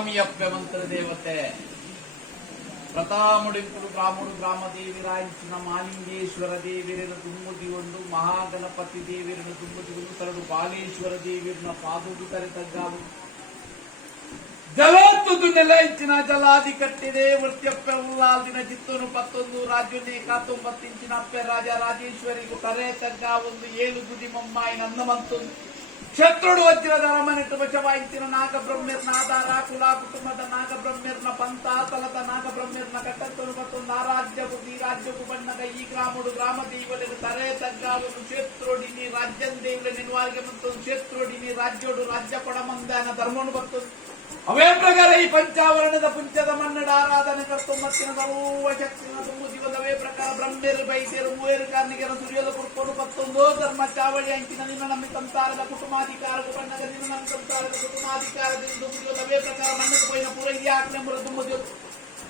స్వామియప్ప మంత్ర దేవತೆ ಪ್ರತಾಮುಡಿಂಪುಡು ಗ್ರಾಮುಡು ಗ್ರಾಮ ದೇವಿರಾಯಿಸಿನ ಮಾಲಿಂಗೇಶ್ವರ ದೇವಿರನ ತುಂಬುದಿ ಒಂದು ಮಹಾಗಣಪತಿ ದೇವಿರನ ತುಂಬುದಿ ಒಂದು ತರಡು ಬಾಲೇಶ್ವರ ದೇವಿರನ ಪಾದುದು ತರೆತಗ್ಗಾವು ಜಲೋತ್ತುದು ನೆಲ ಇಂಚಿನ ಜಲಾದಿ ಕಟ್ಟಿದೆ ವೃತ್ಯಪ್ಪೆ ಉಲ್ಲಾದಿನ ಚಿತ್ತೂರು 11 ರಾಜ್ಯನೇ 19 ಇಂಚಿನ ಅಪ್ಪೆ ರಾಜ ರಾಜೇಶ್ವರಿಗೂ ತರೆ ತಗ್ಗ ಒಂದು 7 ಗುದಿ ಮೊಮ್ಮಾಯಿ ನನ್ನ ಮಂತೊಂದು ಶತ್ರುಡು ವಜ್ರದ ಅರಮನೆಟ್ಟು ವಶವಾಯಿತಿನ ನಾಗಬ್ರಹ್ಮೇರ್ನ ಆಧಾರ ಕುಲ ಕುಟುಂಬದ ನಾಗಬ್ರಹ್ಮೇರ್ನ ಪಂಥ ತಲದ ನಾಗಬ್ರಹ್ಮೇರ್ನ ಕಟ್ಟತ್ತನು ಮತ್ತೊಂದು ಆ ರಾಜ್ಯಕ್ಕೂ ಈ ರಾಜ್ಯಕ್ಕೂ ಬಣ್ಣಗ ಈ ಗ್ರಾಮುಡು ಗ್ರಾಮ ದೇವಲಿನ ತರೆ ತಗ್ಗಾವನ್ನು ಕ್ಷೇತ್ರೋಡಿನಿ ರಾಜ್ಯನ್ ದೇವಲೆ ನಿನ್ವಾರಿಗೆ ಮತ್ತೊಂದು ಕ್ಷೇತ್ರೋಡಿನಿ ರಾಜ್ಯೋಡು ರಾಜ್ಯ ಕೊಡ ಮಂದಾನ ಧರ್ಮನು ಮತ್ತೊಂದು ಅವೇ ಪ್ರಕಾರ ಈ ಪಂಚಾವರಣದ ಪುಂಚದ ಮನ್ನಡ ಆರಾಧನೆ ಕರ್ತೊಂಬತ್ತಿನ ಸರ್ವ ಶಕ್ತಿನ ತುಂಬು ಜೀವದವೇ ಪ್ರಕಾರ ಬ್ರಹ್ಮೇರು ಬೈದ್ಯರು ಮೂವೇರು ಕಾರ್ನಿಕರ ಸುರಿಯೋದ ಕುರ್ಕೊಂಡು 11 ಧರ್ಮ ಚಾವಳಿ ಅಂಚಿನ ನಿನ್ನ ನಮ್ಮ ಸಂಸಾರದ ಕುಟುಂಬಾಧಿಕಾರಕ್ಕೂ ಬಣ್ಣದ ನಿನ್ನ ನಮ್ಮ ಸಂಸಾರದ ಕುಟುಂಬಾಧಿಕಾರದಿಂದ ತುಂಬುವುದವೇ ಪ್ರಕಾರ ಮಣ್ಣಕ್ಕೆ ಪೋಯಿನ ಪೂರೈಲಿ ಹಾಕಲೆಂಬುದು ತುಂಬುದು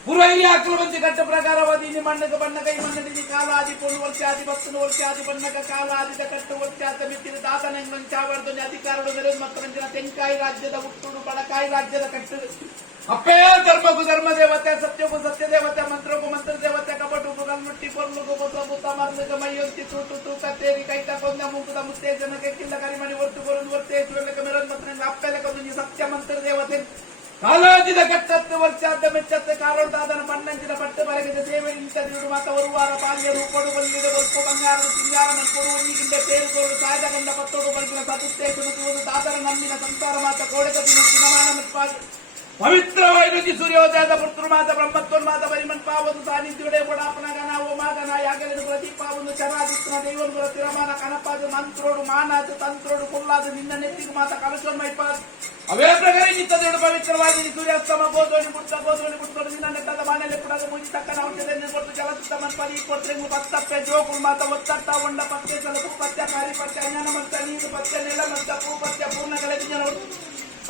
ಪೂರೈಲಿ ಹಾಕಲು ಬಂದು ಕಟ್ಟ ಪ್ರಕಾರವಾದಿ ಇನ್ನು ಮಣ್ಣಕ್ಕೆ ಬಣ್ಣ ಕೈ ಮಣ್ಣದಿ ಕಾಲಾದಿ ಪೊಣ್ಣು ವರ್ಷಾದಿ 10 ವರ್ಷಾದಿ ಬಣ್ಣಕ ಕಾಲಾದಿದ ಕಟ್ಟು ವರ್ಷಾದ ಮಿತ್ತಿನ ದಾತನ ಚಾವರ್ದೊಂದು ಅಧಿಕಾರಗಳು ನೆರವು ಮಕ್ಕಳಂಜಿನ ತೆಂಕಾಯಿ ರಾಜ್ಯದ ಹುಟ್ಟುಡು ಬಡಕಾಯಿ ರಾಜ್ಯದ ಕಟ್ಟು ಅಪ್ಪೇ ಧರ್ಮಕ್ಕೂ ಧರ್ಮ ದೇವತೆ ಸತ್ಯಕ್ಕೂ ಸತ್ಯ ದೇವತೆ ಮಂತ್ರಕ್ಕೂ ಮಂತ್ರ ದೇವತೆ ಕಪಟಕ್ಕೂ ಕಲ್ಮುಟ್ಟಿ ಕೊರ್ಲುಗೂ ಬುತ್ತ ಮರ್ಲಗ ಮೈಯೊಂತಿ ತೂಟು ತೂಕ ತೇರಿ ಕೈತ ಕೊಂದ ಮುಂಕುದ ಮುತ್ತೇಜನಕ್ಕೆ ಕಿಲ್ಲ ಕರಿಮಣಿ ಒಟ್ಟು ಕೊರೊಂದು ಒರ್ತೇಶ್ವರಕ್ಕೆ ಮೆರೊಂದು ಮತ್ರ ಅಪ್ಪೆಲಕ್ಕೊಂದು ಸತ್ಯ ಮಂತ್ರ ದೇವತೆ ಕಾಲಾಜಿದ ಕಟ್ಟತ್ತು ವರ್ಷಾದ ಮೆಚ್ಚತ್ತೆ ಕಾಲೊಂದಾದನ ಬಣ್ಣಂಚಿನ ಪಟ್ಟು ಬರಗಿದ ಸೇವೆ ಇಂಚದಿರು ಮಾತ ಒರುವಾರ ಪಾಲ್ಯ ರೂಪಡು ಬಲ್ಲಿದ ಒಲ್ಪು ಬಂಗಾರದ ಸಿಂಗಾರ ನನ್ಕೊಡು ಈಗಿಂದ ಸೇರಿಕೊಳ್ಳು ಸಾಯ್ದ ಗಂಡ ಪತ್ತೋಡು ಬಲ್ಕಿನ ಸತುತ್ತೇಶನಕ್ಕೆ ಒಂದು ತಾದರ ನಮ್ಮಿನ ಸಂಸಾರ ಮಾತ ಕೋಡೆದ ದಿನಮಾನ ಮೆಪ್ಪಾಗಿ ಪವಿತ್ರವಾದ ಸೂರ್ಯೋದಯದ ಪುತ್ರಮಾತ ಬ್ರಹ್ಮತ್ವನ್ಮಾತ ಪರಿಮನ್ ಪಾವೊಂದು ಸಾನ್ನಿಧ್ಯುಡೆ ಬುಡಾಪನಗ ನಾವು ಮಾಗನ ಯಾಗಲೆದು ಪ್ರದೀಪ ಒಂದು ಚರಾದಿತ್ನ ದೈವಗಳ ತಿರಮಾನ ಕನಪಾದ ಮಂತ್ರೋಡು ಮಾನಾದ ತಂತ್ರೋಡು ಕುಲ್ಲಾದ ನಿನ್ನ ನೆತ್ತಿಗೆ ಮಾತ ಕಲಸೋನ್ ಮೈಪಾದ ಅವೇ ಪ್ರಕಾರ ನಿತ್ತದೇಡು ಪವಿತ್ರವಾಗಿ ಸೂರ್ಯಾಸ್ತಮ ಗೋಧೋಣಿ ಮುಟ್ಟೋಡು ನಿನ್ನ ನೆಟ್ಟದ ಬಾಣಲೆ ಪುಡದ ಮುಜಿ ತಕ್ಕನ ಔಷಧಿ ಕೊಟ್ಟು ಜಲಸುತ್ತ ಮನ್ಪದಿ ಕೊಟ್ರೆಂಗು ಪತ್ತಪ್ಪೆ ಜೋಕುಳು ಮಾತ ಒತ್ತಟ್ಟ ಒಂಡ ಪತ್ತೆ ಸಲಪು ಪತ್ಯ ಕಾರಿ ಪತ್ಯ ಅಜ್ಞಾನ ಮಂತ ನೀರು ಪತ್ಯ ನೆಲ ಮಂತ ಪೂ ಪತ್ಯ ಪೂರ್ಣಗಳ ದಿನಗಳು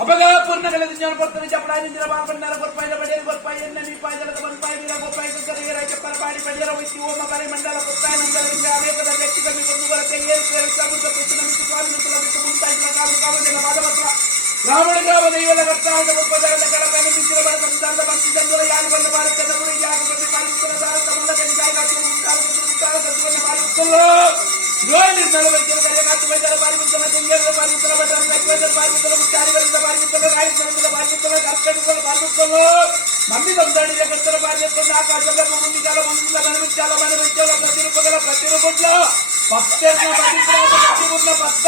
ಅಪಗ ಪೂರ್ಣಗಳ ದಿನ ಕೊಡ್ತಾನೆ ಚಪಡಾಯಿ ನಿಂದಿರ ಬಾರ್ಬಣ್ಣರ ಗೊರ್ಪಾಯಿದ ಬಡಿಯರು ಗೊರ್ಪಾಯಿ ಎನ್ನ ನೀಪಾಯಿ ಜಲದ ಬಂಪಾಯಿ ನೀರ ಗೊರ್ಪಾಯಿ ಸುತ್ತರಿಗರ ಚಪ್ಪರ ಪಾಡಿ ಬಡಿಯರ ವೈಸಿ ಓಮ ಬರೆ ಮಂಡಲ ಗೊತ್ತಾಯಿ ಮಂಡಲದಿಂದ ಅನೇಕದ ವ್ಯಕ್ತಿಗಳಿಗೆ ಒಂದು ಬರತೆ ಏರು ಕೇಳು ಸಮುದ್ರ ಕೃಷ್ಣ ಮಿತ್ತು ಸ್ವಾಮಿ ಮಿತ್ತು ಲಭಿತ್ತು ಮುಂತಾಯಿ ಕಾಲು ಕಾಮದಿನ ಬಾಧವತ್ರ ರಾವಣ ಗ್ರಾಮ ದೈವದ ಕರ್ತಾಂಡ ಮುಪ್ಪದರದ ಕಳಪನ್ನು ಮಿಂಚಿನ ಬಡ ಸಂಸಾರದ ಭಕ್ತಿ ಚಂದ್ರ ಯಾರು ಬಂದ ಬಾಲಕನ ಗುರಿ ಯಾರು ಬಂದು ಪಾಲಿಸುತ್ತರ ಸಾರತ ಮೂಲಕ ನಿಜಾಯಿ ಕಾತು ಮುಂತಾದ ತತ್ವವನ್ನು ಪಾಲಿಸುತ್ತಲ್ಲ ರೋಹಿಣಿ ನಲವೈಕ್ಯರ ಕರೆಗಾತು ವೈದ್ಯರ ಪಾಲಿಸುತ್ತಲ ತುಂಗೇರ ಪಾಲಿಸುತ್ತಲ ಭದ್ರ ವೈದ್ಯರ ಪಾಲಿಸುತ್ತಲ ಮುಚ್ಚಾರಿಗಳಿಂದ ಪಾಲಿಸುತ್ತಲ ರಾಯಚಂದ್ರ ಪಾಲಿಸುತ್ತಲ ಕರ್ಕಟಿಸಲ ಪಾಲಿಸುತ್ತಲ ಮಮ್ಮಿ ತಂದಾಡಿದ ಕರ್ತರ ಪಾಲಿಸುತ್ತಲ ಆಕಾಶದ ಮುಂದಿಗಾಲ ಮುಂದಿನ ಮನವಿಚ್ಚಾಲ ಪ್ರತಿರೂಪಗಳ ಪ್ರತಿರೂಪಗಳ ಪತ್ತೆನ ಪವಿತ್ರ ಪ್ರತಿಪೂರ್ಣ ಪತ್ತ